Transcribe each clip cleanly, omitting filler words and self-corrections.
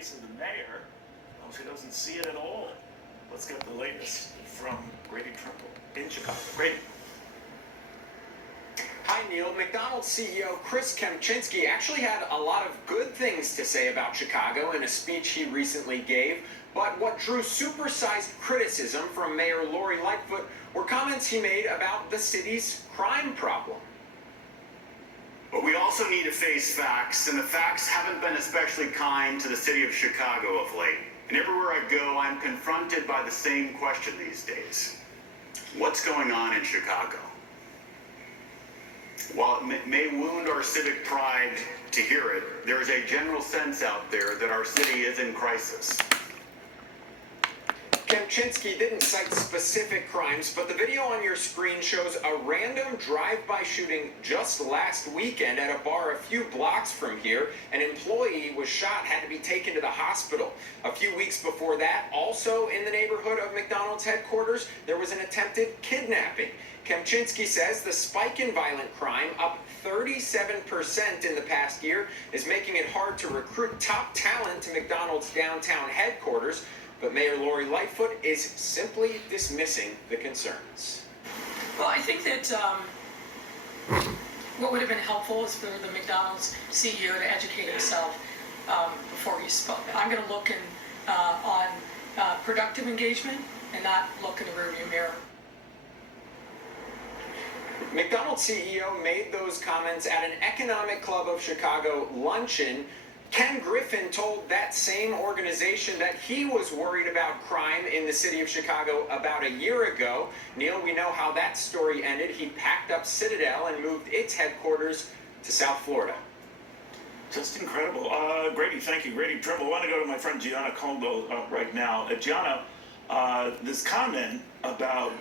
face of the mayor. Well, she doesn't see it at all. Let's get the latest from Grady Trimble in Chicago. Grady. Hi, Neil. McDonald's CEO Chris Kempczinski actually had a lot of good things to say about Chicago in a speech he recently gave. But what drew supersized criticism from Mayor Lori Lightfoot were comments he made about the city's crime problem. But we also need to face facts, and the facts haven't been especially kind to the city of Chicago of late. And everywhere I go, I'm confronted by the same question these days. What's going on in Chicago? While it may wound our civic pride to hear it, there is a general sense out there that our city is in crisis. Kempczinski didn't cite specific crimes, but the video on your screen shows a random drive-by shooting just last weekend at a bar a few blocks from here. An employee was shot, had to be taken to the hospital. A few weeks before that, also in the neighborhood of McDonald's headquarters, there was an attempted kidnapping. Kempczinski says the spike in violent crime, up 37% in the past year, is making it hard to recruit top talent to McDonald's downtown headquarters. But Mayor Lori Lightfoot is simply dismissing the concerns. Well, I think that what would have been helpful is for the McDonald's CEO to educate himself before he spoke. I'm going to look on productive engagement and not look in the rearview mirror. McDonald's CEO made those comments at an Economic Club of Chicago luncheon. Ken Griffin told that same organization that he was worried about crime in the city of Chicago about a year ago. Neil, we know how that story ended. He packed up Citadel and moved its headquarters to South Florida. Just incredible. Grady, thank you. Grady Trimble. I want to go to my friend Gianna Congo right now. Gianna, this comment about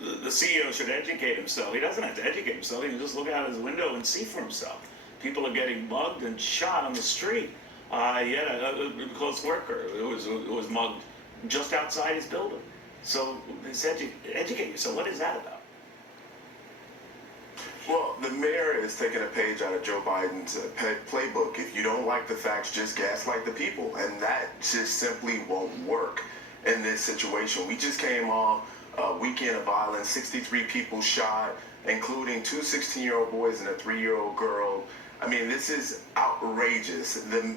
the CEO should educate himself. He doesn't have to educate himself. He can just look out his window and see for himself. People are getting mugged and shot on the street. He had a close worker who was mugged just outside his building. So educate yourself. What is that about? Well, the mayor is taking a page out of Joe Biden's playbook. If you don't like the facts, just gaslight the people. And that just simply won't work in this situation. We just came off a weekend of violence, 63 people shot, including two 16-year-old boys and a 3-year-old girl. I mean, this is outrageous. The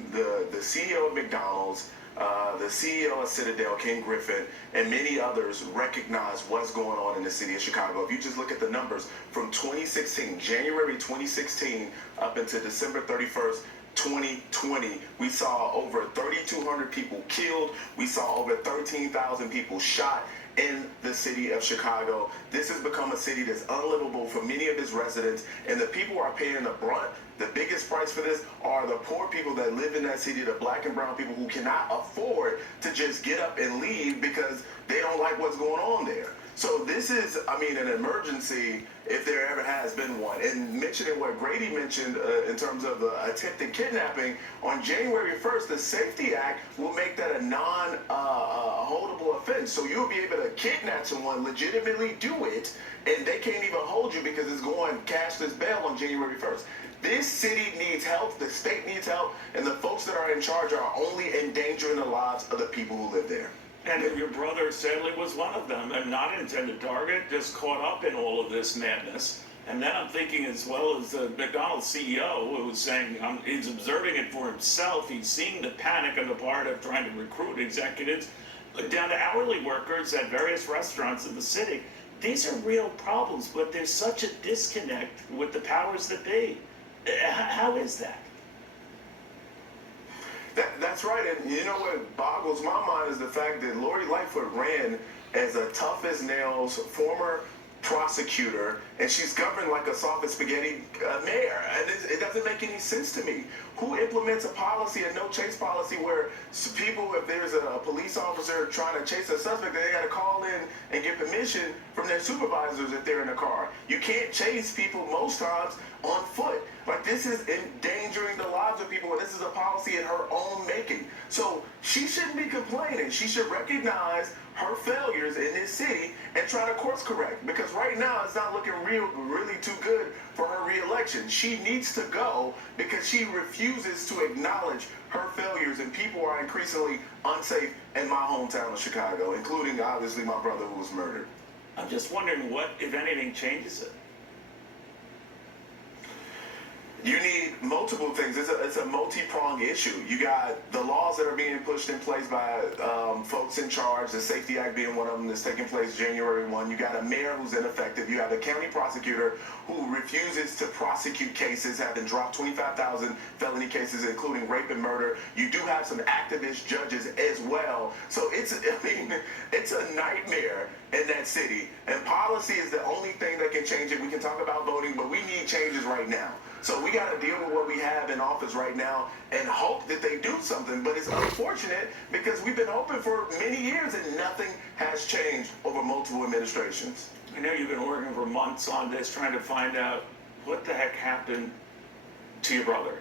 CEO of McDonald's, the CEO of Citadel, Ken Griffin, and many others recognize what's going on in the city of Chicago. If you just look at the numbers from 2016, January 2016, up until December 31st, 2020, we saw over 3,200 people killed. We saw over 13,000 people shot in the city of Chicago. This has become a city that's unlivable for many of its residents, and the people who are paying the brunt, the biggest price for this, are the poor people that live in that city, the black and brown people who cannot afford to just get up and leave because they don't like what's going on there. So this is, I mean, an emergency if there ever has been one. And mentioning what Grady mentioned in terms of the attempted kidnapping, on January 1st, the Safety Act will make that a non-holdable offense. So you'll be able to kidnap someone, legitimately do it, and they can't even hold you because it's going cashless bail on January 1st. This city needs help, the state needs help, and the folks that are in charge are only endangering the lives of the people who live there. And your brother sadly was one of them, and not an intended target, just caught up in all of this madness. And then I'm thinking, as well as the McDonald's CEO, who was saying he's observing it for himself, he's seeing the panic on the part of trying to recruit executives down to hourly workers at various restaurants in the city. These are real problems, but there's such a disconnect with the powers that be. How is that? That's right, and you know what boggles my mind is the fact that Lori Lightfoot ran as a tough-as-nails former prosecutor, and she's governed like a soft as spaghetti mayor. And it doesn't make any sense to me. Who implements a policy, a no-chase policy, where people, if there's a police officer trying to chase a suspect, they got to call in and get permission from their supervisors if they're in a car? You can't chase people most times on foot. Like, this is endangering the lives of people, and this is a policy in her own making. So she shouldn't be complaining. She should recognize her failures in this city and try to course correct, because right now it's not looking really too good for her re-election. She needs to go because she refused refuses to acknowledge her failures, and people are increasingly unsafe in my hometown of Chicago, including obviously my brother who was murdered. I'm just wondering what, if anything, changes it. You need multiple things. It's a multi-pronged issue. You got the laws that are being pushed in place by folks in charge, the Safety Act being one of them that's taking place January 1. You got a mayor who's ineffective. You have a county prosecutor who refuses to prosecute cases, having dropped 25,000 felony cases, including rape and murder. You do have some activist judges as well. So it's a nightmare in that city. And policy is the only thing that can change it. We can talk about voting, but we need changes right now. So we got to deal with what we have in office right now and hope that they do something. But it's unfortunate because we've been hoping for many years and nothing has changed over multiple administrations. I know you've been working for months on this, trying to find out what the heck happened to your brother.